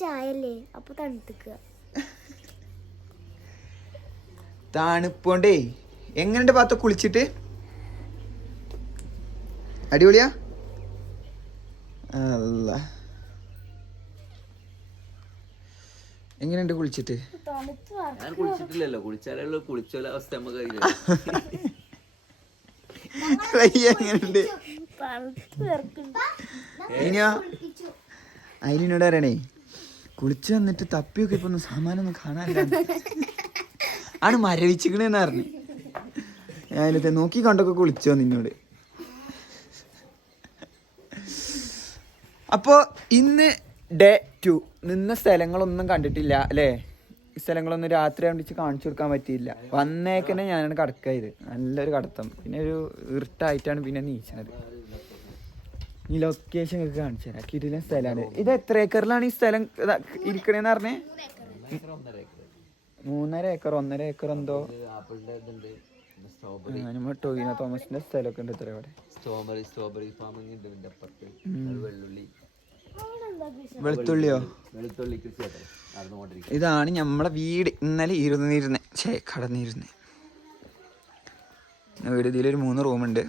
ചായല്ലേ അപ്പൊ തണുത്തിക്കുക. തണുപ്പോണ്ടേ. എങ്ങനെയുണ്ട് പാത്ത കുളിച്ചിട്ട്? അടിപൊളിയാ? അല്ല എങ്ങനെയുണ്ട് കുളിച്ചിട്ട്? ഞാൻ കുളിച്ചിട്ടില്ലല്ലോ. കുളിച്ചാലല്ലോ കുളിച്ചോല അവസ്ഥ നമുക്ക് എങ്ങനെയുണ്ട്? അതിനോട് പറയണേ കുളിച്ചു വന്നിട്ട് തപ്പിയൊക്കെ ഇപ്പൊ ഒന്നും സാമാനൊന്നും കാണാനില്ല ആണ് മരവിച്ചിക്കണെന്ന് പറഞ്ഞു. ഞാനത്തെ നോക്കി കണ്ടൊക്കെ കുളിച്ചോ നിന്നോട്. അപ്പോ ഇന്ന് ഡേ 2 നിന്ന സ്ഥലങ്ങളൊന്നും കണ്ടിട്ടില്ല അല്ലേ? ഈ സ്ഥലങ്ങളൊന്നും രാത്രി ആണ്ടിച്ച് കാണിച്ചു കൊടുക്കാൻ പറ്റിയില്ല. വന്നേക്കന്നെ ഞാനാണ് കടക്കായത്. നല്ലൊരു കടത്തം. പിന്നെ ഒരു ഇരുട്ടായിട്ടാണ് പിന്നെ നീച്ചത്. ഈ ലൊക്കേഷൻ ഒക്കെ കാണിച്ചു തരാം. കിടിലൻ സ്ഥലമാണ്. ഇത് എത്ര ഏക്കറിലാണ് ഈ സ്ഥലം ഇരിക്കണേന്ന് പറഞ്ഞേ? 3.5 ഏക്കർ 1.5 ഏക്കർ എന്തോ. നമ്മൾ ടോവിനോ തോമസിന്റെ സ്ഥലമൊക്കെ ഉണ്ട്. ഇത്ര അവിടെ സ്ട്രോബെറി ഫാമിംഗ് ഉണ്ട്. വെളുത്തുള്ളിയോ? ഇതാണ് നമ്മളെ വീട്. ഇന്നലെ കടന്നിരുന്നേ വീട്. ഇതിലൊരു 3 റൂമുണ്ട്.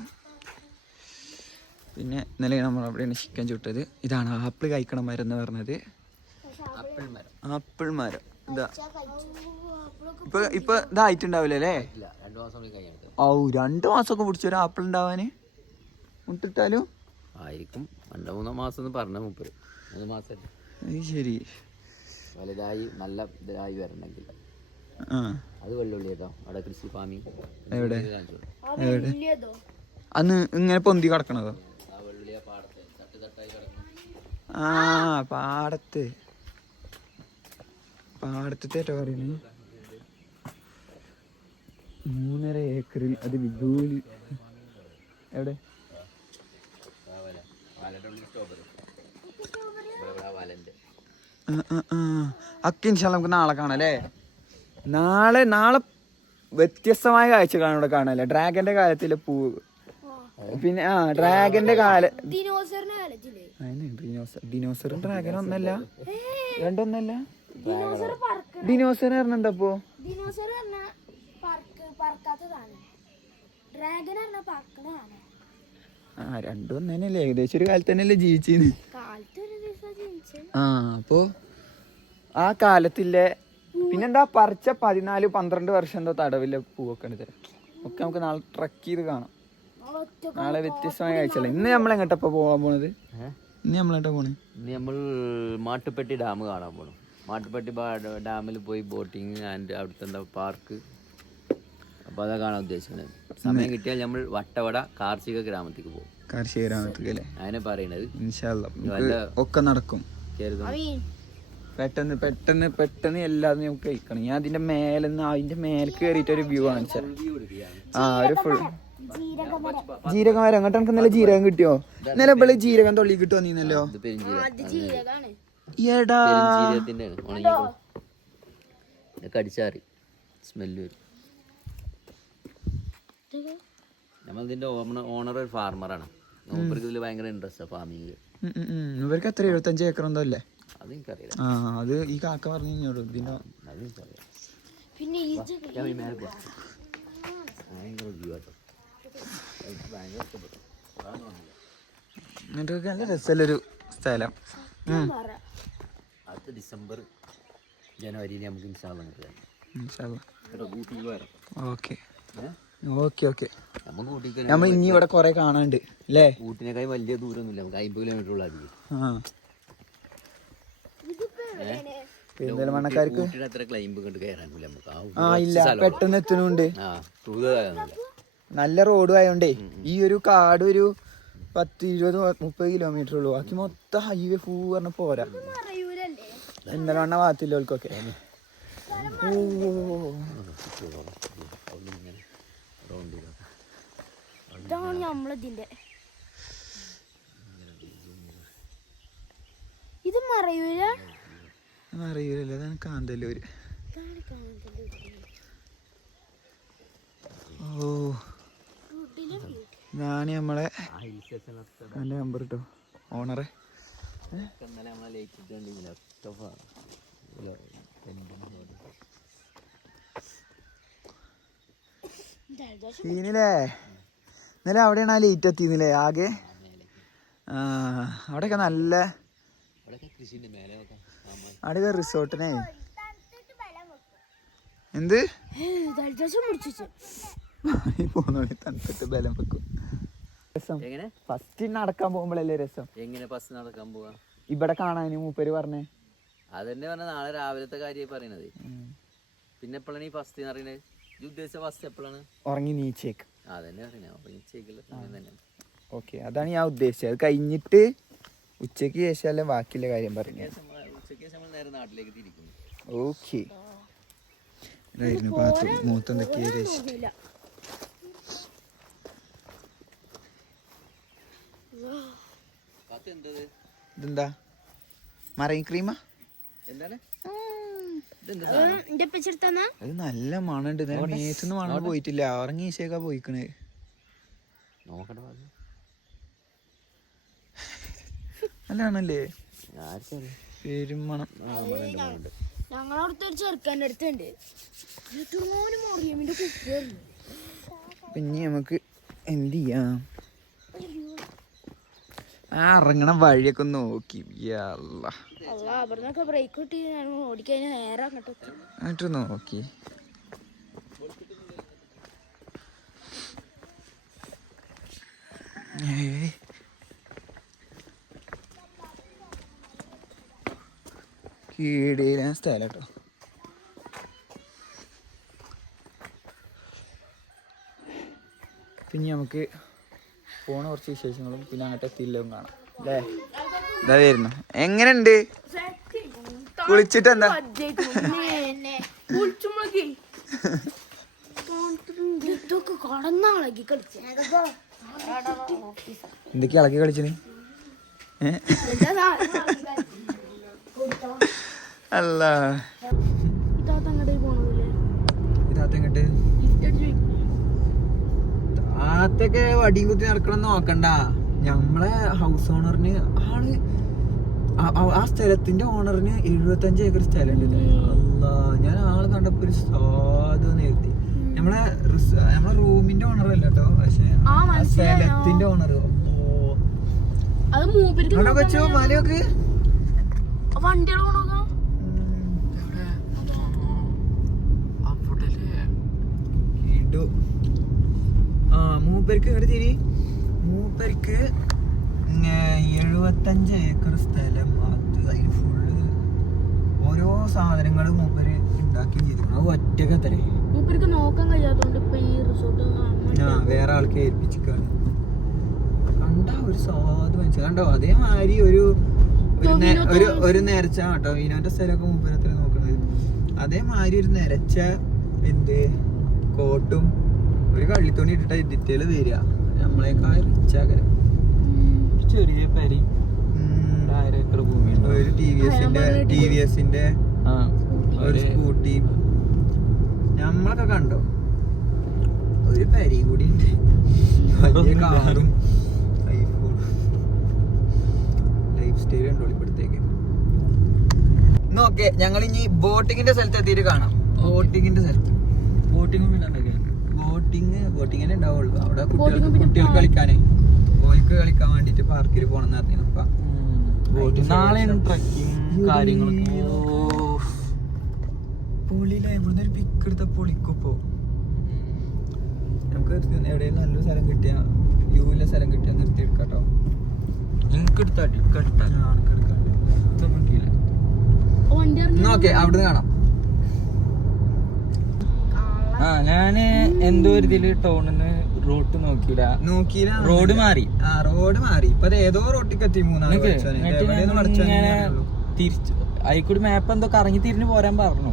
പിന്നെ ഇന്നലെ നമ്മൾ അവിടെയാണ് ചിക്കൻ ചുട്ടത്. ഇതാണ് ആപ്പിൾ കഴിക്കണം മരം എന്ന് പറഞ്ഞത്. ആപ്പിൾ മരം ഇതാ ഇപ്പൊ ഇതായിട്ടുണ്ടാവില്ലേ അല്ലേ? 2 മാസമൊക്കെ പിടിച്ചൊരു ആപ്പിൾ ഉണ്ടാവാന് മുട്ടിട്ടാലും ആയിരിക്കും. 2-3 മാസം പറഞ്ഞ 3 മാസം. ശരി. വലുതായി നല്ല ഇതായി വരണമെങ്കിൽ അത് വെള്ളുള്ളി കേട്ടോ. അവിടെ കൃഷി ഫാമിങ് എവിടെ അന്ന് ഇങ്ങനെ പൊന്തി കിടക്കണതോ? പാടത്തേറ്റോ പറയുന്നത്. 3.5 ഏക്കറിൽ അത് വിദൂൽ. എവിടെ? അക്കെ ഇൻഷാല്ലാ നമുക്ക് നാളെ കാണാം അല്ലേ? നാളെ വ്യത്യസ്തമായ കാഴ്ചകളാണ് ഇവിടെ കാണാല്ലേ. ഡ്രാഗന്റെ കാലത്തിലെ പൂവ്. പിന്നെ ഡ്രാഗന്റെ ഡിനോസറും ഡ്രാഗനും ഒന്നല്ല, രണ്ടൊന്നല്ല. ഡിനോസർ പറഞ്ഞെന്തപ്പോ? രണ്ടും ഒന്ന് തന്നെയല്ലേ? ഏകദേശം ഒരു കാലത്ത് തന്നെയല്ലേ ജീവിച്ചിന്ന്. അപ്പോ ആ കാലത്തിലെ പിന്നെന്താ പറിച്ച 14-12 വർഷം എന്തോ തടവിലെ പൂവൊക്കെ ഉണ്ട്. ഒക്കെ നമുക്ക് നാളെ ട്രക്ക് ചെയ്ത് കാണാം. നാളെ വ്യത്യസ്തമായ കാഴ്ചയല്ലേ. ഇന്ന് നമ്മൾ എങ്ങോട്ടപ്പോ പോകാൻ പോണത്? ഇന്ന് നമ്മൾ മാട്ടുപ്പെട്ടി ഡാം കാണാൻ പോകണം. മാട്ടുപ്പെട്ടി ഡാമിൽ പോയി ബോട്ടിങ് ആൻഡ് അവിടുത്തെ എന്താ പാർക്ക്. അപ്പോൾ അതാ കാണാൻ ഉദ്ദേശിക്കുന്നത്. സമയം കിട്ടിയാൽ നമ്മൾ വട്ടവട കാർഷിക ഗ്രാമത്തേക്ക് പോകും. കാർഷിക ഗ്രാമത്തേക്ക് അങ്ങനെ പറയണത്. ഒക്കെ നടക്കും. പെട്ടെന്ന് എല്ലാതും നമുക്ക് കഴിക്കണം. ഞാൻ അതിന്റെ മേലെ കയറിയിട്ട് ഒരു വ്യൂ കാണിച്ചാൽ ഒരു ഫുൾ ജീരകം വരെ. അങ്ങോട്ട് എനിക്ക് ഇന്നലെ ജീരകം കിട്ടിയോ? ഇന്നലെ ഇവിടെ ജീരകം തൊള്ളി കിട്ടുമോ? നീന്നല്ലോ എടാ കടിച്ചാറി സ്മെല്ല് വരും. നമ്മളിതിന്റെ ഓണർ ഒരു ഫാർമറാണ്. മൂപ്പർക്ക് ഇതിൽ ഭയങ്കര ഇൻട്രസ്റ്റ് ഫാമിങ്. ഇവർക്ക് എത്ര 75 ഏക്കർ എന്തോ അല്ലേ? അതെനിക്കറിയില്ല. അത് ഈ കാക്ക പറഞ്ഞു ഇതിന്റെ നല്ല രസമുള്ളൊരു സ്ഥലം. അടുത്ത ഡിസംബർ ജനുവരിയിൽ നമുക്ക് ഓക്കെ. നമ്മൾ ഇനി ഇവിടെ കൊറേ കാണാണ്ട് അല്ലേ? ഊട്ടിനേക്കാൾ വലിയ ദൂരമൊന്നുമില്ല. നമുക്ക് 50 കിലോമീറ്റർ ഉള്ള പെരിന്തൽമണ്ണക്കാർക്ക് അത്ര ക്ലൈംബ് കണ്ട് കയറാനില്ല നമുക്ക്. ഇല്ല, പെട്ടെന്ന് എത്തുന്നുണ്ട്. നല്ല റോഡും ആയോണ്ടേ ഈ ഒരു കാട് ഒരു 10-20-30 കിലോമീറ്റർ ഉള്ളൂ. ബാക്കി മൊത്തം ഹൈവേ പറഞ്ഞ പോരാ. പെരിന്തൽമണ്ണ ഭാഗത്തില്ലോൽക്കൊക്കെ അറിയൂലല്ലോ. അതാണ് കാന്തല്ലൂര്. ഞാന് നമ്മളെ നമ്പർ കിട്ടോ ഓണറെ ഇന്നലെ നമ്മളെ ലൈറ്റ് ഇട്ടുണ്ടെങ്കിൽ സീനില്ലേ ഇന്നലെ അവിടെയാണ് ആ ലേറ്റ് എത്തിയിരുന്നില്ലേ ആകെ. അവിടെയൊക്കെ നല്ല അവിടെയൊക്കെ റിസോർട്ടിനെ എന്ത് പോന്നോളി തണുത്തിട്ട് ബലം വെക്കും. രസം ഫസ്റ്റ് നടക്കാൻ പോകുമ്പോഴല്ലേ രസം. എങ്ങനെ ഫസ്റ്റ് നടക്കാൻ പോവാ ഇവിടെ കാണാന് മൂപ്പര് പറഞ്ഞേ അതന്നെ പറഞ്ഞ നാളെ രാവിലത്തെ കാര്യമായി പറയണത്. പിന്നെ എപ്പോഴാണ് ഈ ഫസ്റ്റ് അറിയണത്? ഉദ്ദേശിച്ച ഫസ്റ്റ് എപ്പോഴാണ്? ഉറങ്ങി നീച്ചേക്ക്. അതന്നെ അറിയണ നീച്ചേക്കുള്ള സമയം തന്നെ. ഓക്കെ അതാണ് ഞാൻ ഉദ്ദേശിച്ചത്. അത് കഴിഞ്ഞിട്ട് ഉച്ചക്ക് ശേഷമല്ലേ ബാക്കിയുള്ള കാര്യം പറഞ്ഞു. ഉച്ചയ്ക്ക് ശേഷം നമ്മൾ നേരെ നാട്ടിലേക്ക് തിരിക്കുന്നു. ഓക്കെ പാത്രം മൂത്തെന്തൊക്കെയാ ഇതെന്താ മറൈൻ ക്രീമാ? എന്താണ് അത് നല്ല മണുണ്ട്. മേത്തുനിന്ന് മണം പോയിട്ടില്ല. ഉറങ്ങി ഈശേക്കാ പോയിക്കണേ. നല്ലാണല്ലേ പെരുമണം. ഞങ്ങളവിടുത്തെ ഒരു ചെറുക്കൻ്റെ അടുത്തുണ്ട്. പിന്നെ നമുക്ക് എന്ത് ചെയ്യാം? ആ ഇറങ്ങണ വഴിയൊക്കെ നോക്കി ബ്രേക്ക് കിട്ടി ഓടിക്കഴിഞ്ഞ നേരെ എന്നിട്ട് നോക്കി. കീടിയിലെ സ്ഥലം കേട്ടോ. പിന്നെ നമുക്ക് പോണ കുറച്ച് വിശേഷങ്ങളും പിന്നെ അങ്ങോട്ട് എത്തിയില്ലതും കാണാം അല്ലേ. ഇതാ വരുന്നു. എങ്ങനെയുണ്ട് കുളിച്ചിട്ട്? എന്താ എന്തൊക്കെയാ ഇളക്കി കളിച്ചിന്? അല്ല ഇതാത്തങ്ങട്ട് താത്തൊക്കെ വടിയും കുത്തി നടക്കണം നോക്കണ്ട. ഞമ്മളെ ഹൗസ് ഓണറിന് ആള് ആ സ്ഥലത്തിന്റെ ഓണറിന് 75 ഏക്കർ സ്ഥലമുണ്ട്. അല്ലാ ഞാൻ ആള് കണ്ടപ്പോ ഒരു സാധു നിർത്തി. നമ്മളെ റൂമിന്റെ ഓണർ അല്ല കേട്ടോ, പക്ഷെ സ്ഥലത്തിന്റെ ഓണർ. കൊച്ചു മലയൊക്കെ മൂപ്പർക്ക് ഇങ്ങോട്ട് തിരി. മൂപ്പർക്ക് 75 ഏക്കർ സ്ഥലം. അത് അതിന് ഫുള്ള് ഓരോ സാധനങ്ങളും മൂപ്പര് ഉണ്ടാക്കുകയും ചെയ്തിരിക്കണം. അത് ഒറ്റക്ക് എത്തരേ മൂപ്പർക്ക് നോക്കാൻ കഴിയാത്തോണ്ട് ഇപ്പൊ ഈ റിസോർട്ട് വേറെ ആൾക്ക് ഏൽപ്പിച്ചിക്കാണ്. കണ്ടാ ഒരു സാധു മനുഷ്യൻ കണ്ടോ. അതേമാതിരി ഒരു നിരച്ച കേട്ടോ വിനോന്റെ സ്ഥലമൊക്കെ മൂപ്പര് എത്ര നോക്കണത്. അതേമാതിരി ഒരു നിരച്ച കോട്ടും ഒരു കള്ളിത്തോണി ഇട്ടിട്ട് ഡീറ്റെയിൽ വരിക. നമ്മളെക്കാൾ റിച്ചാകരം. ചെറിയ പരി 1000 ഏക്കർ ഭൂമി. ഒരു ടി വി എസിന്റെ ഒരു സ്കൂട്ടി നമ്മളൊക്കെ കണ്ടോ. ഒരു പരി കൂടി ഉണ്ട്. വലിയ കാറും ഐഫോൺ ലൈഫ് സ്റ്റൈൽ ഉണ്ടോ ഇപ്പോഴത്തേക്ക്. ഓക്കെ ഞങ്ങൾ ഇനി ബോട്ടിങ്ങിന്റെ സ്ഥലത്ത് എത്തിയിട്ട് കാണാം. ബോട്ടിങ്ങിന്റെ സ്ഥലത്ത് ബോട്ടിങ്ങിനെ ഉണ്ടാവുള്ളൂ. അവിടെ കുട്ടികൾക്ക് കളിക്കാനേ ഓൾക്ക് കളിക്കാൻ വേണ്ടിട്ട് പാർക്കിൽ പോണെന്ന് പറഞ്ഞു. നാളെ ട്രക്കിങ് കാര്യങ്ങളൊക്കെ പൊളിയില്ല. ഇവിടുന്ന് ഒരു പിക്ക് എടുത്ത പൊളിക്കിപ്പോ. നമുക്ക് എവിടെയും നല്ലൊരു സ്ഥലം കിട്ടിയ വ്യൂവിലെ സ്ഥലം കിട്ടിയാൽ നിർത്തി എടുക്കാട്ടോ. ഓക്കെ അവിടുന്ന് കാണാം. ഞാന് എന്തോ ഒരു ഇതില് ടൗണിന്ന് റൂട്ട് നോക്കിയില്ല. റോഡ് മാറി. ഇപ്പൊ ഏതോ റോട്ടിക്ക് എത്തി. തിരിച്ചു അതിക്കൂടി മാപ്പ് എന്തോ കറങ്ങി തിരിഞ്ഞ് പോരാൻ പറഞ്ഞു.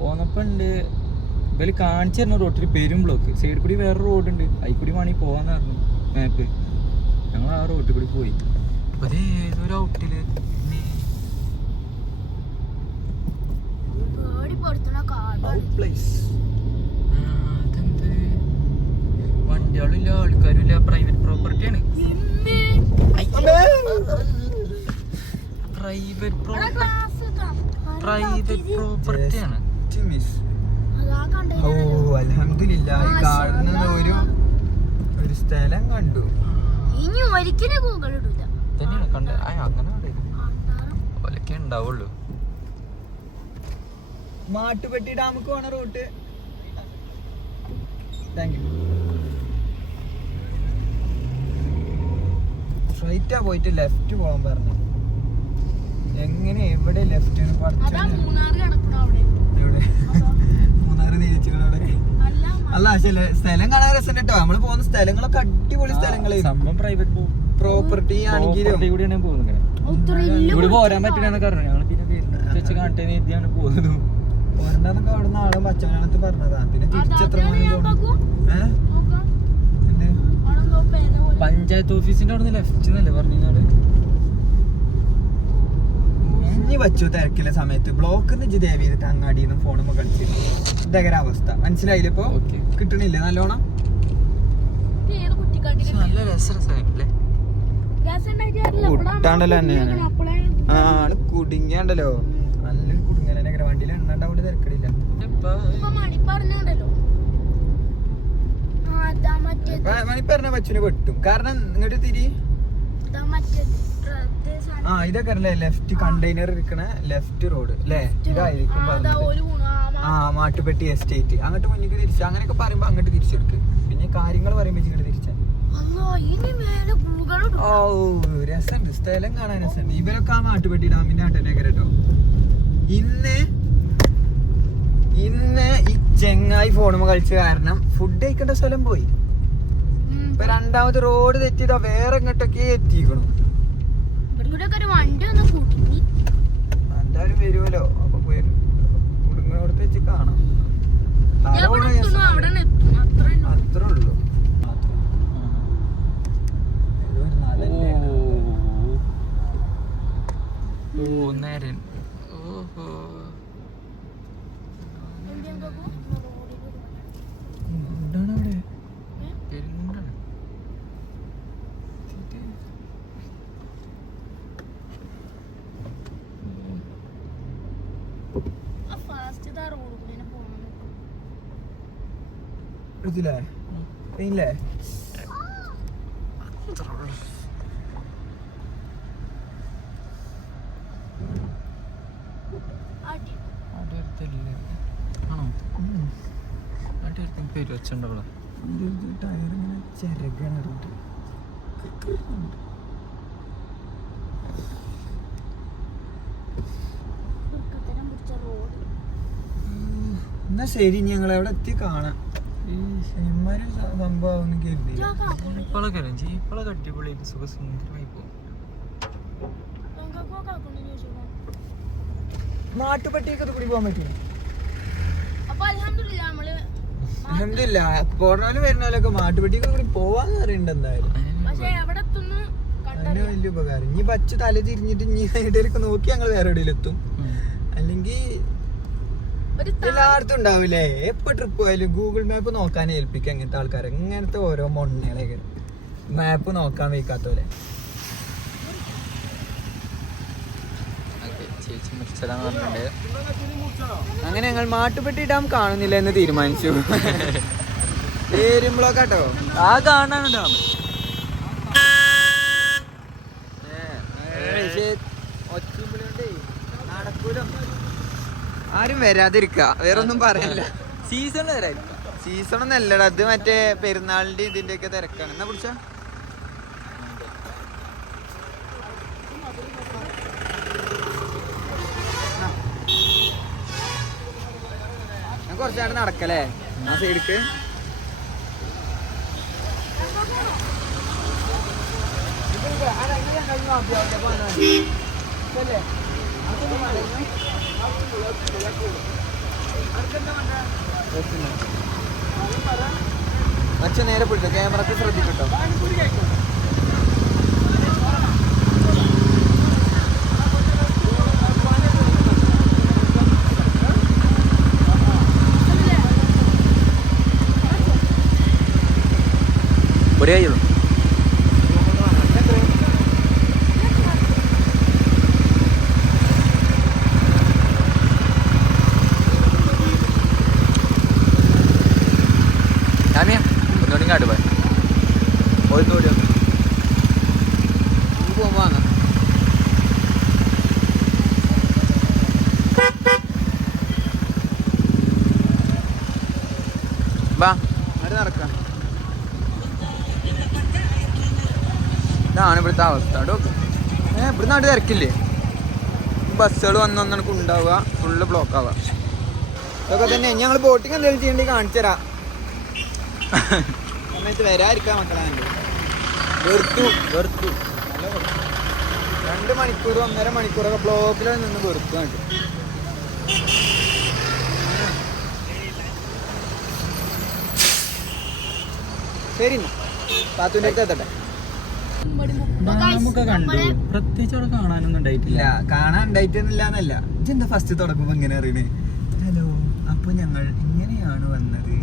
പോന്നപ്പോ ഉണ്ട് ഇവര് കാണിച്ചു തരുന്ന റോട്ടിൽ പെരും ബ്ലോക്ക്. സൈഡിൽ കൂടി വേറെ റോഡ് ഉണ്ട്, അതിൽ വേണമെങ്കിൽ പോവാന്ന് പറഞ്ഞു മാപ്പ്. ഞങ്ങൾ ആ റോട്ടിൽ കൂടി പോയി. ഏതൊരു ഔട്ടില് വണ്ടികളില്ല, ആൾക്കാരില്ല, പ്രൈവറ്റ് പ്രോപ്പർട്ടിയാണ്. പ്രൈവറ്റ് ക്ലാസ് പ്രോപ്പർട്ടി ആണ്. അതാ കണ്ടേ ഓ അൽഹംദുലില്ലാഹ്, ഈ കാണുന്ന ഒരു സ്ഥലം കണ്ടു. ഇനി ഒരിക്കലും ഗൂഗിൾ ഇടൂല. തന്നെയാണ് കണ്ട. അങ്ങനെ ഓലൊക്കെ ഉണ്ടാവുള്ളൂ. മാട്ടുപ്പെട്ടി ഡാമുക്ക് പോണ റൂട്ട്. Thank you. സ്ട്രൈറ്റാ പോയിട്ട് ലെഫ്റ്റ് പോകാൻ പറഞ്ഞു. എങ്ങനെ എവിടെ ലെഫ്റ്റ്? അതാ മൂന്നാർ കിടക്കണ അവിടെ. എവിടെ? മൂന്നാറ് നീച്ചിവിടെ. അല്ല ശരി, സ്ഥലം കാണാൻ രസം കേട്ടോ. നമ്മള് പോകുന്ന സ്ഥലങ്ങളൊക്കെ അടിപൊളി സ്ഥലങ്ങള്. സംഭവം പ്രൈവറ്റ് പ്രോപ്പർട്ടി ആണെങ്കിലും കൂടിയാണ് പോകുന്നത്. ഇവിടെ പോരാൻ പറ്റില്ലെന്നൊക്കെ പറഞ്ഞു. ഞങ്ങൾ പിന്നെ വെച്ച് കാണിട്ടേ എഴുതിയാണ് പോകുന്നത്. പോരണ്ടെന്നൊക്കെ അവിടെ നിന്ന് ആളെ പച്ചമലത്ത് പറഞ്ഞതാ. പിന്നെ തിരിച്ചെത്ര പഞ്ചായത്ത് ഓഫീസിന്റെ അവിടെ നിന്ന് ലെഫ്റ്റ് എന്നല്ലേ പറഞ്ഞാല്. ഇനി വച്ചു തിരക്കില്ല സമയത്ത് ബ്ലോക്ക് ദേവി ചെയ്തിട്ട് അങ്ങാടിന്ന് ഫോണുമ്പോ കളിച്ചിരുന്നു. ഇതകര അവസ്ഥ മനസ്സിലായില്ല. ഇപ്പൊ കിട്ടണില്ലേ നല്ലോണം? നല്ല രസരസല്ലേ കുട്ടാണ്ടല്ലോ തന്നെയാണ്. ആള് കുടുങ്ങിയാണ്ടല്ലോ. നല്ലൊരു കുടുങ്ങല വണ്ടിയിൽ എണ്ണണ്ട അവിടെ തിരക്കടില്ല. മണിപ്പറഞ്ഞ പച്ചുനെ വെട്ടും. കാരണം ഇങ്ങോട്ട് തിരി. ഇതൊക്കെ അല്ലേ ലെഫ്റ്റ് കണ്ടെയ്നർ ഇരിക്കണ ലെഫ്റ്റ് റോഡ് അല്ലേ? ഇതായിരിക്കും മാട്ടുപ്പെട്ടി എസ്റ്റേറ്റ്. അങ്ങോട്ട് മുന്നിക്ക് തിരിച്ചു. അങ്ങനെയൊക്കെ പറയുമ്പോ അങ്ങോട്ട് തിരിച്ചെടുക്ക്. പിന്നെ കാര്യങ്ങൾ പറയുമ്പോ ഇങ്ങോട്ട് തിരിച്ച. ഓ രസമുണ്ട്, സ്ഥലം കാണാൻ രസമുണ്ട്. ഇവരൊക്കെ ആ മാട്ടുപ്പെട്ടി ഡാമിന്റെ ആട്ടനെ കേട്ടോ. ഇന്ന് ഈ ചെങ്ങായി ഫോണുമ്പോ കളിച്ച കാരണം ഫുഡ് കഴിക്കേണ്ട സ്ഥലം പോയി. ഇപ്പൊ രണ്ടാമത് റോഡ് തെറ്റിയതാ വേറെ എങ്ങോട്ടൊക്കെ എത്തിക്കണം. എന്തായാലും വരുമല്ലോ. അപ്പൊ കുടുങ്ങിനോടത്ത് വെച്ച് കാണാം. അത്രേ ഉള്ളൂ. നേരൻ. ഓഹോ എന്താണ് അവിടെ? ഇതില്ലേ ഇല്ലേ? പേര് വെച്ചിട്ടുണ്ടല്ലോ. ടയറിങ്ങനെ ചിരകണ റോഡ്. എന്നാ ശരി, ഞങ്ങൾ എവിടെ എത്തി കാണാം. ഈ സിനിമയിലും സംഭവം ജീപ്പളൊക്കെ ജീപ്പളൊക്കെ അടിപൊളി സുഖസുന്ദരമായി പോകും. മാട്ടുപ്പെട്ടിയൊക്കെ കൂടി പോകാൻ പറ്റും. അൽഹംദുലില്ലാ പോണോലും വരുന്നോലൊക്കെ മാട്ടുപ്പെട്ടിയൊക്കെ കൂടി പോവാന്ന് പറയുന്നുണ്ട്. എന്തായാലും അതിന് വലിയ ഉപകാരം. ഇനി പച്ച തല തിരിഞ്ഞിട്ട് ഇനി എവിടെയൊക്കെ നോക്കി ഞങ്ങൾ വേറെ എവിടെയെത്തും. അല്ലെങ്കിൽ എല്ലായിടത്തും ഉണ്ടാവില്ലേ? എപ്പോ ട്രിപ്പ് പോയാലും ഗൂഗിൾ മാപ്പ് നോക്കാൻ ഏൽപ്പിക്കുക അങ്ങനത്തെ ആൾക്കാരെ. ഇങ്ങനത്തെ ഓരോ മൊണ്ണകളെ മാപ്പ് നോക്കാൻ വയ്ക്കാത്തോലെ. അങ്ങനെ ഞങ്ങൾ മാട്ടുപ്പെട്ടി ഡാം കാണുന്നില്ല എന്ന് തീരുമാനിച്ചു. പേരുമ്പോഴൊക്കെ ആ കാണാണ് ഡാം. നടക്കൂല. ആരും വരാതിരിക്ക, വേറൊന്നും പറയാനില്ല. സീസൺ സീസണൊന്നും അല്ലടാ, അത് മറ്റേ പെരുന്നാളിന്റെ ഇതിന്റെ ഒക്കെ തിരക്കാണ്. എന്നാ കുടിച്ച കുറച്ചായിട്ട് നടക്കല്ലേ ആ സൈഡിക്ക്. അച്ഛൻ നേരെ പിടിച്ചോ, ക്യാമറക്ക് ശ്രദ്ധിക്കട്ടോ. ഇതാണ് ഇവിടുത്തെ അവസ്ഥ. ഇവിടുന്ന് നാട്ടിൽ തിരക്കില്ലേ, ബസ്സുകൾ വന്നൊന്നും ഉണ്ടാവുക, ഫുള്ള് ബ്ലോക്ക് ആവുക. ഇതൊക്കെ തന്നെ. ഞങ്ങൾ ബോട്ടിങ് എന്തെങ്കിലും ചെയ്യേണ്ടി കാണിച്ചു തരാം. സമയത്ത് വരാതിരിക്കാം മക്കളെ. വെറുത്തു നല്ല വെറുത്തു. 2 മണിക്കൂർ 1.5 മണിക്കൂറൊക്കെ ബ്ലോക്കിൽ നിന്ന് വെറുത്തു കണ്ടു. ശരി, പാത്തുവിൻ്റെ അടുത്ത് എത്തട്ടെ. ഡാമൊക്കെ കണ്ടു, പ്രത്യേകിച്ച് അവിടെ കാണാനൊന്നും ഉണ്ടായിട്ടില്ല. കാണാൻ ഉണ്ടായിട്ടൊന്നുമില്ല എന്നല്ല, ഇതെന്താ ഫസ്റ്റ് തുടങ്ങുമ്പോ ഇങ്ങനെ അറിയണേ, ഹലോ അപ്പൊ ഞങ്ങൾ ഇങ്ങനെയാണ് വന്നത്.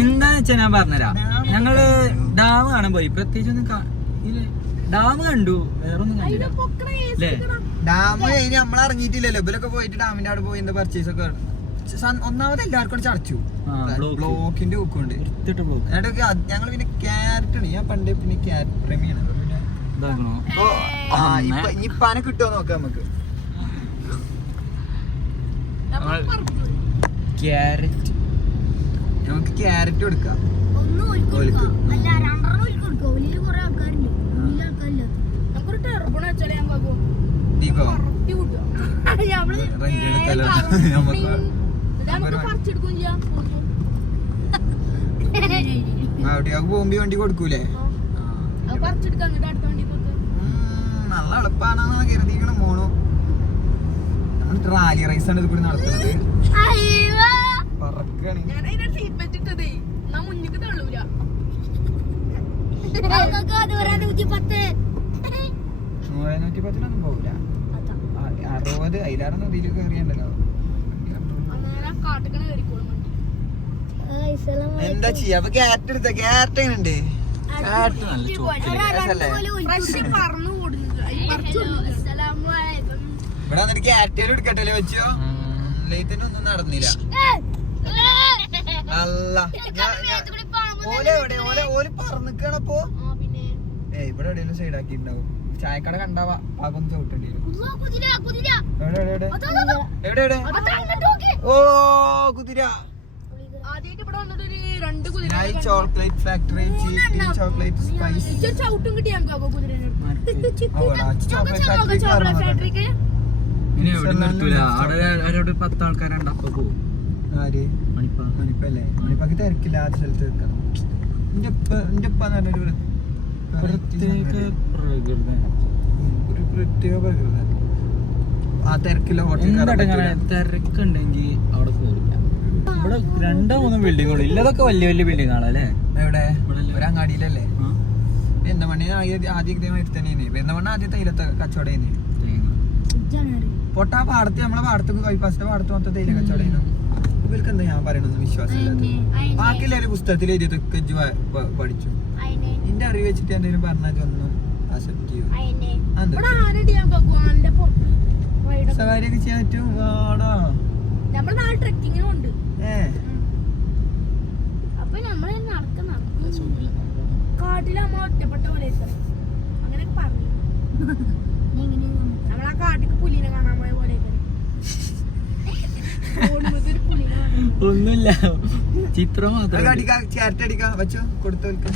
എന്താന്ന് വെച്ചാ ഞാൻ പറഞ്ഞുതരാം. ഞങ്ങള് ഡാം കാണാൻ പോയി, പ്രത്യേകിച്ച് ഒന്നും ഡാം കണ്ടു, വേറൊന്നും കണ്ടില്ല അല്ലേ. ഡാം കഴിഞ്ഞ് നമ്മൾ ഇറങ്ങിയിട്ടില്ലല്ലോ. ഇവരൊക്കെ പോയിട്ട് ഡാമിന്റെ അവിടെ പോയി എന്താ പർച്ചേസ് ഒക്കെ. ഒന്നാമത് എല്ലാവർക്കും ചടച്ചു, ബ്ലോക്കിന്റെ ബുക്കുണ്ട്. ഞങ്ങൾ പിന്നെ ക്യാരറ്റ് ആണ്, ഞാൻ പണ്ടേ പിന്നെ ക്യാരറ്റ് പ്രേമിയാണ്. ഇപ്പാനെ കിട്ടുമോ നോക്കാം നമുക്ക്. ക്യാരറ്റ് നമുക്ക് ക്യാരറ്റ് കൊടുക്കാം. ബോംബി വണ്ടി കൊടുക്കൂലേ? നല്ല എളുപ്പാണെന്ന് കരുതിക്കണ മോണു. റാലി റൈസ് ആണ് ഇത് കൂടി നടത്തുന്നത്. പറക്കാണ്. 110 പോവില്ല. 60 അതിലാറ് നദിയിൽ കയറിയണ്ടല്ലോ. എന്താ ചെയ്യാ? അപ്പൊ ക്യാരറ്റ് എടുത്ത ക്യാരറ്റ് എങ്ങനെയുണ്ട്? ക്യാരറ്റ് നല്ല ചോക്കല്ലേ. ഇവിടെ വന്നിട്ട് ക്യാരറ്റ് എടുക്കട്ടല്ലേ വെച്ചോ. ലേത്തന്നെ ഒന്നും നടന്നില്ല. അല്ല ഓല് പറന്നിക്കണപ്പോ ഇവിടെ എവിടെയെങ്കിലും സൈഡ് ആക്കിണ്ടാവും. ചായക്കട കണ്ടാവാ പാകൊന്ന് ചവിട്ടേണ്ടി വരും. എവിടെ ഓ കുതിര. Chocolate factory, chocolate spice. ഇനി എവിടെ നിർത്തൂല. അവിടെ 10 ആൾക്കാരുണ്ട്. അപ്പൊ പോകും. ആര്? മണിപ്പല്ലേ? മണിപ്പാക്ക് തിരക്കില്ല. ആ സ്ഥലത്ത് വെക്കണം. എന്റെ ഉപ്പ പറഞ്ഞൊരു ഒരു പ്രത്യേക പ്രകൃതി. ആ തിരക്കില്ല ഹോട്ടൽ തിരക്കുണ്ടെങ്കിൽ അവിടെ പോകില്ല. ഇവിടെ 2-3 ബിൽഡിങ്ങുകളും ഇല്ലതൊക്കെ വലിയ വലിയ ബിൽഡിംഗ് ആണല്ലേ. എവിടെ? ഒരു അങ്ങാടിയിലല്ലേ? പെരുന്തമണ്ണ ആദ്യം ഇതേമാതിരി തന്നെയാണ്. പെരുന്തമണ്ണ ആദ്യം തൈലത്തെ കച്ചവടം. പൊട്ടാ പാടത്ത്, നമ്മളെ പാടത്ത് ബൈപ്പാസിന്റെ പാടത്ത് മൊത്തം തൈല കച്ചവടം. ഇവർക്ക് എന്താ ഞാൻ പറയണമെന്ന് വിശ്വാസമില്ലാത്ത. ബാക്കിയുള്ള പുസ്തകത്തിൽ എഴുതിയതൊക്കെ പഠിച്ചു. നിന്റെ അറിവ് വെച്ചിട്ട് എന്തെങ്കിലും പറഞ്ഞാൽ ഒന്നും അക്സെപ്റ്റ് ചെയ്യും. സവാരിയൊക്കെ ചെയ്യാൻ പറ്റും. വാടാ കാട്ടിലമ്മ ഒറ്റപ്പെട്ട പോലെ അങ്ങനെ പറഞ്ഞു. നമ്മളാ കാട്ടിക്ക് പുലിനെ കാണാൻ പോയ പോലെ ഒന്നുമില്ല, ചിത്രം മാത്രം. ക്യാരറ്റ് അടിക്കാം വെച്ചോ, കൊടുത്തോൽക്ക്.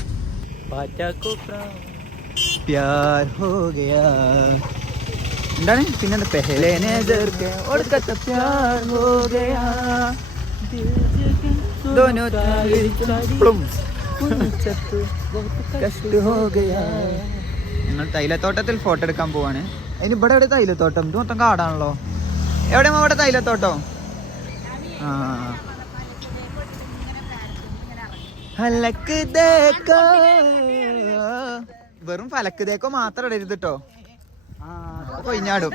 എന്താണ് പിന്നെന്താ പെഹലെ നസർ കെ ഒടുക്കത്തെ പ്യാർ ഹോ ഗയാ ദോനോ പ്ലും കുഞ്ചത്തു കഷ്ട ഹോ ഗയാ. ഞങ്ങൾ തൈലത്തോട്ടത്തിൽ ഫോട്ടോ എടുക്കാൻ പോവാണ്. അതിന് ഇവിടെ എവിടെ തൈലത്തോട്ടം? ഇത് മൊത്തം കാടാണല്ലോ. എവിടെ ഇവിടെ തൈലത്തോട്ടം? ആ ഫലക്ക് ദേക്കോ. വെറും ഫലക്ക് ദേക്കോ മാത്രം ഇടരുത് കേട്ടോ. കൊയിഞ്ഞാടും.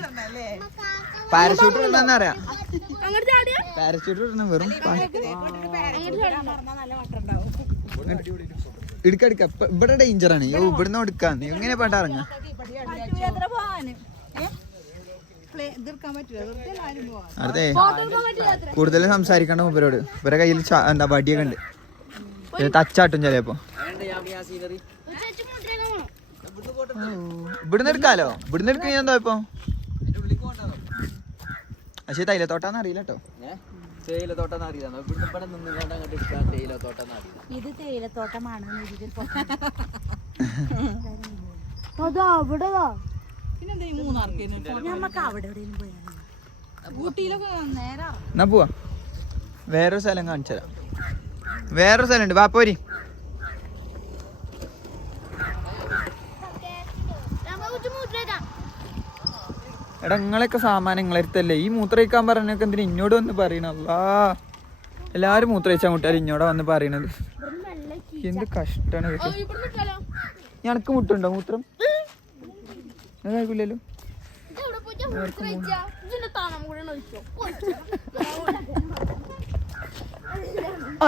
പാരഷൂട്ട് ഇടണമെന്ന് അറിയാം. പാരഷൂട്ട് ഇടണം. വെറും എടുക്ക ഇവിടെ ഡേഞ്ചറാണ്. ഇവിടുന്ന് എടുക്കാന്ന് എങ്ങനെ പാട്ടാ ഇറങ്ങാ. അതെ, കൂടുതൽ സംസാരിക്കണ്ട മൂപ്പരോട്. ഇവരെ കയ്യിൽ എന്താ വടിയൊക്കെ ഉണ്ട്. തച്ചാട്ടും ചിലപ്പോ. ഇവിടുന്ന് എടുക്കാലോ. ഇവിടുന്ന് എടുക്കാൻ എന്താ ഇപ്പൊ? പക്ഷെ തൈലത്തോട്ടാന്ന് അറിയില്ല കേട്ടോ. ഇത് തേയിലത്തോട്ടമാണ്. അതാ അവിടെതാ. എന്നാ പോവാ. വേറൊരു സ്ഥലം കാണിച്ചു തരാം. വേറൊരു സ്ഥലം ഉണ്ട്, വാപ്പോരി. എടാ നിങ്ങളൊക്കെ സാമാനം നിങ്ങളെടുത്തല്ലേ ഈ മൂത്രയിക്കാൻ പറഞ്ഞൊക്കെ എന്തിനാ ഇന്നോട് വന്ന് പറയണല്ലാ. എല്ലാരും മൂത്രയിച്ചാൽ മുട്ടാൽ ഇന്നോടെ വന്ന് പറയണത്. എന്ത് കഷ്ടാണ് ഇതൊക്കെ. ഞനക്ക് മുട്ടുണ്ടോ മൂത്രം? അതായില്ലല്ലോ.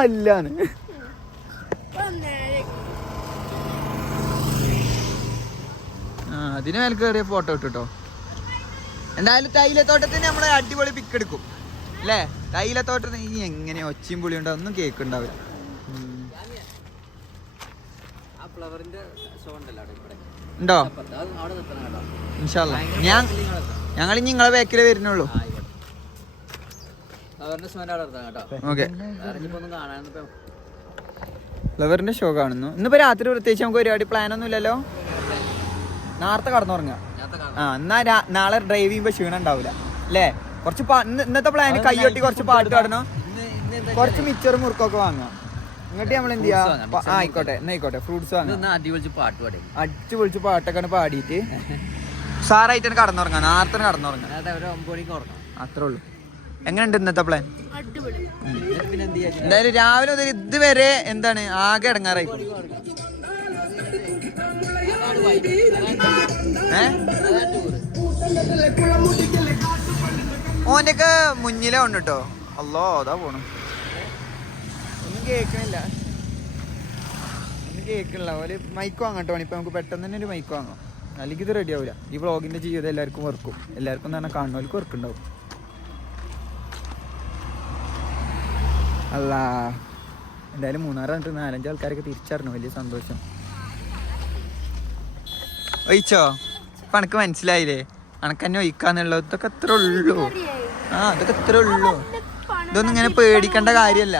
അല്ലാന്ന് അതിന് മേലെ കയറിയ ഫോട്ടോ ഇട്ടോ. എന്തായാലും തൈലത്തോട്ടത്തിന് നമ്മള് അടിപൊളി പിക്ക് എടുക്കും അല്ലേ? തൈലത്തോട്ടത്തിന് ഈ എങ്ങനെ ഒച്ചയും പുളി ഉണ്ടോ ഒന്നും കേക്കുണ്ടാവില്ല. ഉണ്ടോ? ഞങ്ങൾ ഇനി നിങ്ങളെ ബാക്കിലേ വരുന്നുള്ളൂ. ഓക്കെ, ഫ്ലവറിന്റെ ഷോ കാണുന്നു. ഇന്നിപ്പോ രാത്രി പ്രത്യേകിച്ച് നമുക്ക് പരിപാടി പ്ലാൻ ഒന്നും ഇല്ലല്ലോ. നേരത്തെ കടന്നുറങ്ങാം. എന്നാ നാളെ ഡ്രൈവ് ചെയ്യുമ്പോ ക്ഷീണം ഉണ്ടാവില്ല അല്ലേ? കുറച്ച് ഇന്നത്തെ പ്ലാന് കൈയൊട്ടി കുറച്ച് പാട്ട് പാടണം, കുറച്ച് മിച്ചറും മുറുക്കൊക്കെ വാങ്ങാം. എന്നിട്ട് നമ്മൾ എന്ത് ചെയ്യാ? ആയിക്കോട്ടെ എന്നായിക്കോട്ടെ, ഫ്രൂട്ട്സ് വാങ്ങാം. അടിച്ചു പൊളിച്ച് പാട്ടൊക്കെ പാടിയിട്ട് സാറായിട്ട് കടന്നുറങ്ങാം. നേരത്തെ കടന്നുറങ്ങാം, അത്രേ ഉള്ളൂ. എങ്ങനെയുണ്ട് ഇന്നത്തെ പ്ലാൻ? എന്തായാലും രാവിലെ മുതൽ ഇതുവരെ എന്താണ് ആകെ ഇടങ്ങാറായി. ഓന്റെയൊക്കെ മുന്നിലേ ഉണ്ട് കേട്ടോ. അല്ലോ അതാ പോണു. ഒന്നും കേൾക്കണില്ല. ഒരു മൈക്ക് വാങ്ങട്ടോ. ഇപ്പൊ നമുക്ക് പെട്ടെന്ന് തന്നെ ഒരു മൈക്ക് വാങ്ങാം, അല്ലെങ്കിൽ ഇത് റെഡി ആവില്ല. ഈ വ്ളോഗിന്റെ ജീവിതം എല്ലാവർക്കും വെറുക്കും. എല്ലാവർക്കും എന്ന് പറഞ്ഞാൽ കാണുന്നവർക്ക് വെറുക്കുണ്ടാവും. അല്ല എന്തായാലും മൂന്നാർ കണ്ടിട്ട് 4-5 ആൾക്കാരൊക്കെ തിരിച്ചറിഞ്ഞു. വലിയ സന്തോഷം. ഒഴിച്ചോ? ഇപ്പൊ എനക്ക് മനസ്സിലായില്ലേ അനക്ക് തന്നെ ഒഴിക്കാന്നുള്ളത്. ഇതൊക്കെ അത്ര ഉള്ളൂ. ഇതൊക്കെ അത്ര ഉള്ളൂ. ഇതൊന്നും ഇങ്ങനെ പേടിക്കേണ്ട കാര്യല്ല.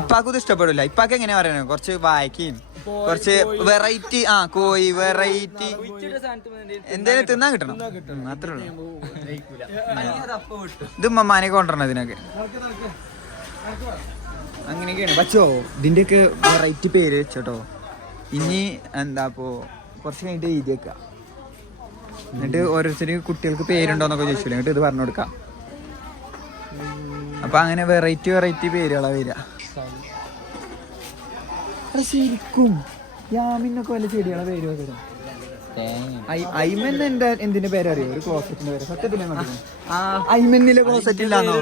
ഇപ്പാക്കും ഇഷ്ടപ്പെടില്ല. ഇപ്പാക്ക് എങ്ങനെ പറയണ? കുറച്ച് വായിക്കും, കുറച്ച് വെറൈറ്റി. കോഴി വെറൈറ്റി എന്തേലും തിന്നാൻ കിട്ടണം, അത്രേ ഉള്ളൂ. ഇത് ഉമ്മമാനെ കൊണ്ടുവരണം ഇതിനൊക്കെ. അങ്ങനെയൊക്കെയാണ്. പച്ചോ ഇതിന്റെയൊക്കെ വെറൈറ്റി പേര് വെച്ചോട്ടോ. ഇനി എന്താപ്പോ കുറച്ച് കഴിഞ്ഞിട്ട് എഴുതി വെക്കാം. എന്നിട്ട് ഓരോരുത്തർക്ക് കുട്ടികൾക്ക് പേരുണ്ടോന്നൊക്കെ ചോദിച്ചില്ല. എന്നിട്ട് ഇത് പറഞ്ഞു കൊടുക്കാം. അപ്പൊ അങ്ങനെ വെറൈറ്റി പേരുകളാ വരിക. ശരിക്കും യാമിനൊക്കെ വല്ല ചെടികളെ പേര് വരും. ഐമൻ എന്തിന്റെ പേരറിയോ? ഒരു ക്ലോസറ്റിന്റെ പേര്. സത്യത്തിലെ ഐമന്നിലെ ക്ലോസറ്റ് ഇല്ലാന്നോ?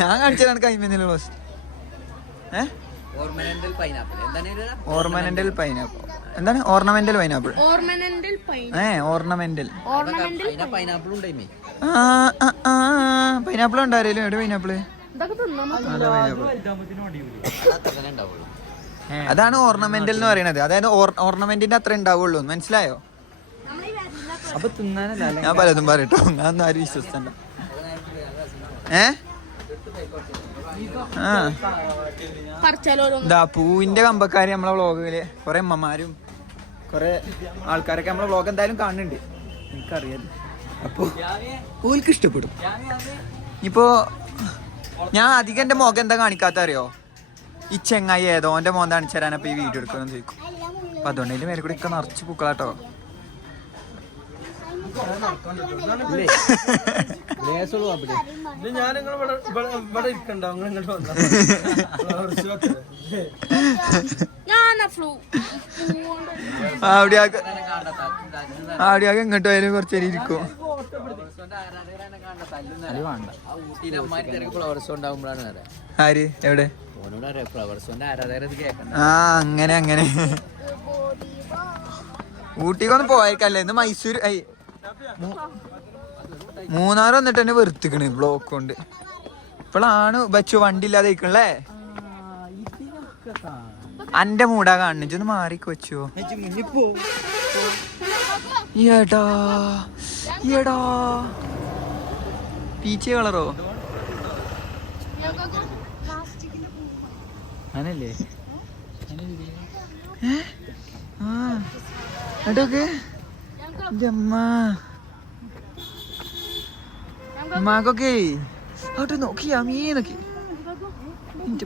ഞാൻ കാണിച്ചത് എനിക്ക് ഐമന്നിലെ ക്ലോസറ്റ്. Ornamental pineapple. എന്താണ് ഓർണമെന്റൽ പൈനാപ്പിൾ? ഓർണമെന്റൽ പൈനാപ്പിൾ ഉണ്ടായിരുന്നു. എവിടെ പൈനാപ്പിള്? അതാണ് ഓർണമെന്റൽ എന്ന് പറയുന്നത്. അതായത് ഓർണമെന്റിന്റെ അത്ര ഉണ്ടാവുള്ളൂ. മനസ്സിലായോ? അപ്പൊ തിന്നാനല്ല. ഞാൻ പലതും പറയട്ടോ, ഞാൻ ആരും വിശ്വസിച്ചണ്ട. പൂവിന്റെ കമ്പക്കാര് നമ്മളെ വ്ളോഗില് കൊറേ അമ്മമാരും കൊറേ ആൾക്കാരൊക്കെ നമ്മളെ വ്ളോഗ് എന്തായാലും കാണുന്നുണ്ട്, എനിക്കറിയാലോ. അപ്പൊ ഓൾക്ക് ഇഷ്ടപ്പെടും. ഇപ്പോ ഞാൻ അധികം എന്റെ മുഖം എന്താ കാണിക്കാത്ത അറിയോ? ഈ ചെങ്ങായി ഏതോ എന്റെ മോൻ കാണിച്ചു തരാനപ്പോ ഈ വീഡിയോ എടുക്കണമെന്ന് ചോദിക്കും. അപ്പൊ അതുകൊണ്ട് ഇതിന്റെ മേലെ കൂടെ ഒക്കെ നിറച്ച് പൂക്കളാട്ടോ. അവിടെയാകെ ഇങ്ങോട്ട് പോയാലും കുറച്ചേരി ഇരിക്കും. ആര് എവിടെ? അങ്ങനെ ഊട്ടിക്കൊന്നും പോയേക്കല്ലേ ഇന്ന് മൈസൂർ മൂന്നാർ വന്നിട്ട് തന്നെ വെറുത്തിക്കണ് ബ്ലോക്ക് കൊണ്ട്. ഇപ്പോഴാണ് ബച്ചു വണ്ടി ഇല്ലാതെ ഇരിക്കണല്ലേ. അന്റെ മൂടാ കാണുന്നു മാറിക്ക് വെച്ചോ. ഏടാ ഏടാ പീച്ച കളറോ ആണല്ലേ? ഏട്ടൊക്കെ ഉമ്മാക്കൊക്കെ അവിടെ നോക്കിയാ മീനൊക്കെ എന്റെ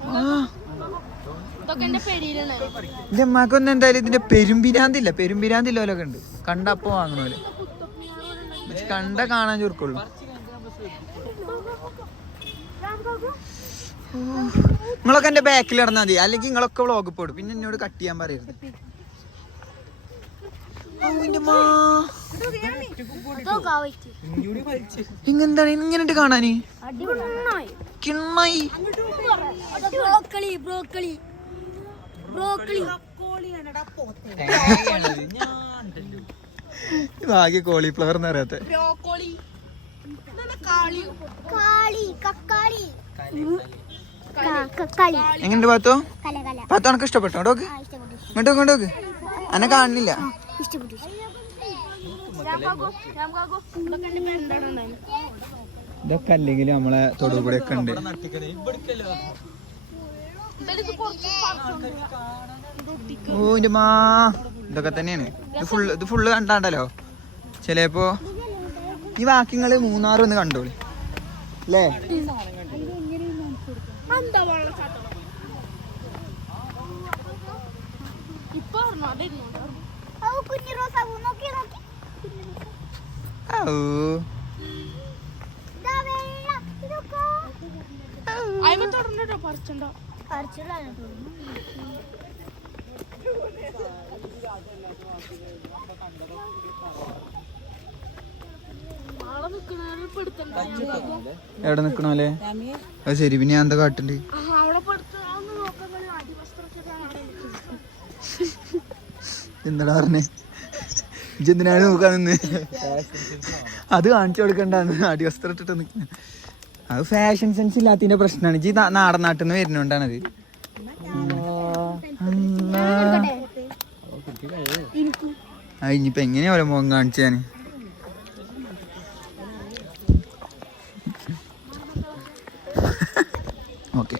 ഉമ്മാക്കൊന്നും എന്തായാലും ഇതിന്റെ പെരുമ്പിരാന്തില്ല പെരുമ്പിരാന്തില്ലോലൊക്കെ ഉണ്ട്. കണ്ടപ്പോ വാങ്ങണോലെ കണ്ട കാണാൻ ചുരുക്കുള്ളൂ. നിങ്ങളൊക്കെ എന്റെ ബാക്കിൽ ഇടന്നാ മതി, അല്ലെങ്കിൽ നിങ്ങളൊക്കെ വ്ളോഗ് പോടും. പിന്നെ എന്നോട് കട്ട് ചെയ്യാൻ പറയരുത്. ഇങ്ങെന്താണ് ഇങ്ങനെ കാണാന് കിണ്ണായി ആകെ കോളിഫ്ലവർ എന്ന് പറയാത്ത എങ്ങനെയുണ്ട് പാത്തോ? പാത്തോ എനക്ക് ഇഷ്ടപ്പെട്ടോ? ഡോക്ക് ഇങ്ങോട്ട് ഇങ്ങോട്ടോക്ക് എന്നെ കാണുന്നില്ല. ഇതൊക്കെ അല്ലെങ്കിൽ നമ്മളെ തൊടുകൂടെ ഒക്കെ ഉണ്ട്. ഓ എന്റെ മാ ഇതൊക്കെ തന്നെയാണ്. ഇത് ഫുള്ള് കണ്ടാണ്ടല്ലോ. ചിലപ്പോ ഈ വാക്യങ്ങള് മൂന്നാർ ഒന്ന് കണ്ടോളി അല്ലേ? എവിടെ നിക്കണോല്ലേ? അത് ശരി. പിന്നെ ഞാൻ എന്താ കാട്ടുണ്ട്? എന്താടാ പറഞ്ഞേ? ഇജെന്തിനാണ് നോക്കാൻ നിന്ന്? അത് കാണിച്ചു കൊടുക്കണ്ടാന്ന് അടിവസ്ത്രം ഇട്ടിട്ട് നിൽക്കുന്ന. അത് ഫാഷൻ സെൻസ് ഇല്ലാത്തതിന്റെ പ്രശ്നമാണ്. ഇജി നാടൻ നാട്ടിൽ നിന്ന് വരുന്നോണ്ടാണത്. ഇനിയിപ്പോ എങ്ങനെയാ ഓരോ മുഖം കാണിച്ചു ഞാന്? ഓക്കെ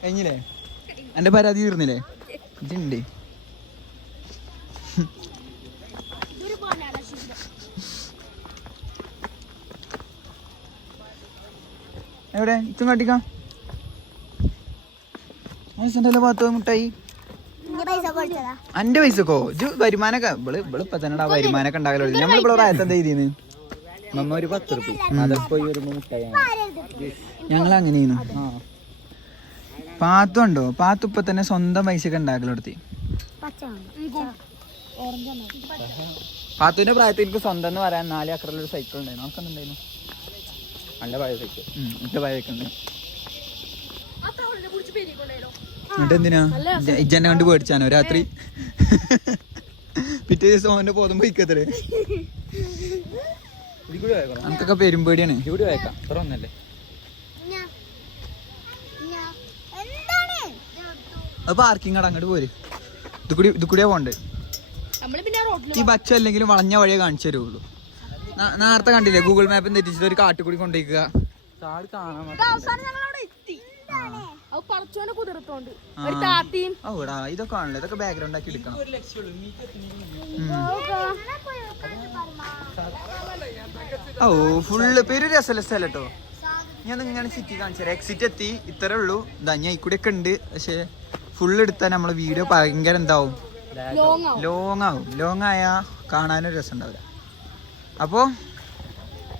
കഴിഞ്ഞില്ലേ? എന്റെ പരാതി തീർന്നില്ലേ? ഇതുണ്ട് എവിടെ ഇച്ചും കാട്ടിക്കാം. പാത്തോ മുട്ടായി അന്റെ പൈസക്കോ? ഇജ് വരുമാനൊക്കെ ഇപ്പൊ തന്നെ വരുമാനൊക്കെ ഉണ്ടാകലോ. നമ്മളിവിടെ പ്രായത്തെന്താ ചെയ്തിന്ന്? നമ്മ ഒരു 10 റുപ്യ അതൊക്കെ വരുമ്പോ മുട്ടായി ഞങ്ങൾ അങ്ങനെയാണ്. പാത്തു ഉണ്ടോ? പാത്തു ഇപ്പൊ തന്നെ സ്വന്തം പൈസയൊക്കെ ഉണ്ടാക്കലെടുത്തി. പാത്തുവിന്റെ പ്രായത്തിൽ എനിക്ക് സ്വന്തം എന്ന് പറയാൻ 4 ഏക്കറിലൊരു സൈക്കിൾ ഉണ്ടായിരുന്നു. നമുക്കെന്തുണ്ടായിരുന്നു? നല്ല പഴയ സൈക്കിൾ. ഇന്റെ പഴയൊക്കെ ഉണ്ട്. എന്നിട്ട് എന്തിനാ ഇജ്ജെന്നെ കണ്ട് പേടിച്ചാനോ രാത്രി? പിറ്റേ ദിവസം ഓന്റെ ബോധം പോയിക്കത്രേ. നമുക്കൊക്കെ പെരുമ്പേടിയാണ്. ഇവിടെ വായിക്കാം അത്ര ഒന്നല്ലേ? അത് പാർക്കിംഗ് കട അങ്ങോട്ട് പോര്. ഇത് കൂടിയാ പോണ്ടേ? ഈ ബച്ച അല്ലെങ്കിലും വളഞ്ഞ വഴിയെ കാണിച്ചു തരുള്ളൂ. നേരത്തെ കണ്ടില്ലേ ഗൂഗിൾ മാപ്പിൽ തെറ്റിച്ചിട്ട് ഒരു കാട്ടുകൂടി കൊണ്ടുപോയിക്കുക. ഇതൊക്കെ ആണല്ലോ. ഇതൊക്കെ ബാക്ക്ഗ്രൗണ്ട് ആക്കി എടുക്കണം. ഓ ഫുള്ള് പേര് രസമല്ല സ്ഥലം കേട്ടോ. ഞാൻ ഇങ്ങനെ സിറ്റി കാണിച്ചു. എക്സിറ്റ് എത്തി ഇത്രേ ഉള്ളൂ. ഞാൻ ഇക്കൂടെ ഒക്കെ ഉണ്ട്. പക്ഷെ ഫുള്ള് എടുത്താൽ നമ്മളെ വീഡിയോ ഭയങ്കര എന്താവും, ലോങ് ആവും. ലോങ് ആയാ കാണാനൊരു രസം ഉണ്ടാവില്ല. അപ്പോൾ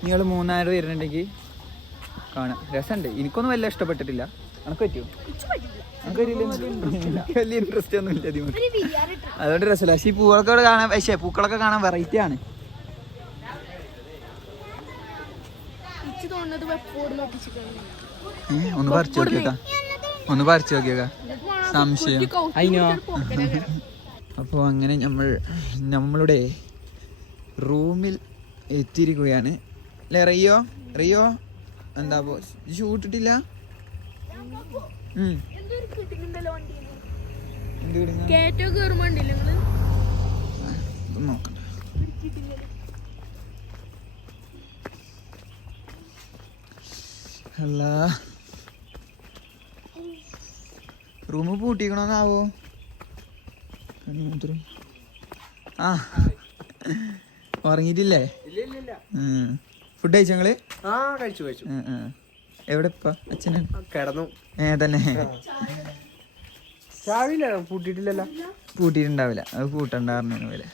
നിങ്ങൾ 3000 വരുന്നുണ്ടെങ്കിൽ കാണാം. രസമുണ്ട്. എനിക്കൊന്നും വലിയ ഇഷ്ടപ്പെട്ടിട്ടില്ല. എനക്ക് പറ്റുമോ? എനിക്ക് വലിയ ഇൻട്രസ്റ്റ് ഒന്നും ഇല്ല അതിന്. അതുകൊണ്ട് രസമില്ല. പക്ഷേ ഈ പൂക്കളൊക്കെ കാണാൻ പൂക്കളൊക്കെ കാണാൻ വെറൈറ്റി ആണ്. ഒന്ന് പറിച്ചു നോക്കിട്ടാ. ഒന്ന് പറിച്ചു നോക്കിയോക്ക സംശയം. അതിനോ അപ്പോൾ അങ്ങനെ നമ്മളുടെ റൂമിൽ എത്തിയിരിക്കുകയാണ് അല്ലേ റിയോ? റിയോ എന്താ ഷൂട്ടിട്ടില്ല? നോക്കണ്ട. അല്ല റൂമ് പൂട്ടിക്കണോന്നാവോ? ആ ഉറങ്ങിയിട്ടില്ലേ? ഫുഡ് കഴിച്ചോ നിങ്ങള്? എവിടെ ഇപ്പ അച്ഛനാണ് കിടന്നു തന്നെ? പൂട്ടിയിട്ടുണ്ടാവില്ല, അത് പൂട്ടണ്ടായിരുന്നു പോലെ.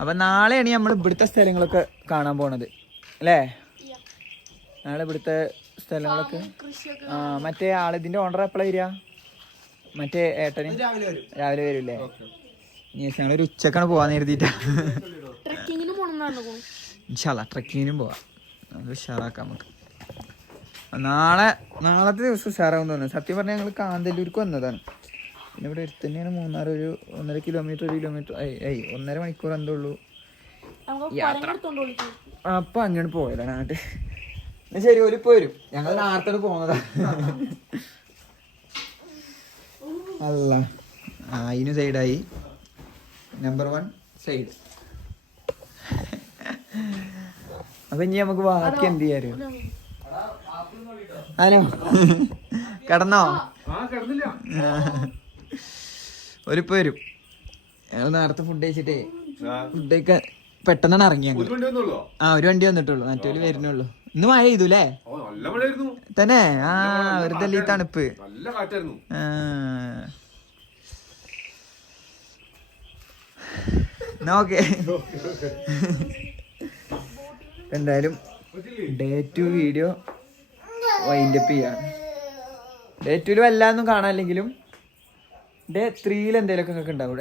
അപ്പൊ നാളെയാണ് നമ്മൾ ഇവിടുത്തെ സ്ഥലങ്ങളൊക്കെ കാണാൻ പോണത് അല്ലേ? നാളെ ഇവിടുത്തെ സ്ഥലങ്ങളൊക്കെ മറ്റേ ആളിതിന്റെ ഓണർ എപ്പോഴാ വരിക? മറ്റേ ഏട്ടന് രാവിലെ വരൂല്ലേ? ഞങ്ങളൊരു ഉച്ചക്കാണ് പോവാന്ന് കരുതിട്ടാ. ട്രക്കിങ്ങിനും പോവാം, നമുക്ക് ഉഷാറാക്കാം. നമുക്ക് നാളത്തെ ദിവസം ഉഷാറാകും തോന്നുന്നു. സത്യം പറഞ്ഞാൽ ഞങ്ങൾ കാന്തല്ലൂർക്ക് വന്നതാണ്. പിന്നെ ഇവിടെ അടുത്ത് തന്നെയാണ് മൂന്നാർ. ഒരു 1.5 കിലോമീറ്റർ 1 കിലോമീറ്റർ 1.5 മണിക്കൂർ എന്തോ ഉള്ളൂ യാത്ര. അപ്പൊ അങ്ങനെ പോയതാണ് നാട്ട്. ശരി ഒലിപ്പോ വരും, ഞങ്ങൾ നേരത്തെ പോന്നതാ. അല്ല അതിന് സൈഡായി നമ്പർ 1 സൈഡ്. അപ്പൊ ഇനി നമുക്ക് ബാക്കി എന്ത് ചെയ്യാറിയോ? ഹലോ കിടന്നോ? ഒരിപ്പോ വരും. ഞങ്ങൾ നേരത്തെ ഫുഡ് കഴിച്ചിട്ടേ ഫുഡ് കഴിക്കാൻ പെട്ടെന്നാണ് ഇറങ്ങി ഞങ്ങൾ. ഒരു വണ്ടി വന്നിട്ടുള്ളൂ, മറ്റേ വരുന്നുള്ളൂ. ഇന്ന് മഴ ചെയ്തു അല്ലേ? തന്നെ വെറുതെ ഈ തണുപ്പ്. ഓക്കെ എന്തായാലും ഡേ 2 വീഡിയോ വൈൻഡപ്പ് ചെയ്യാണ്. ഡേ 2 വല്ലാതൊന്നും കാണാനില്ലെങ്കിലും ഡേ 3 എന്തെങ്കിലുമൊക്കെ നിങ്ങൾക്ക് ഉണ്ടാവും.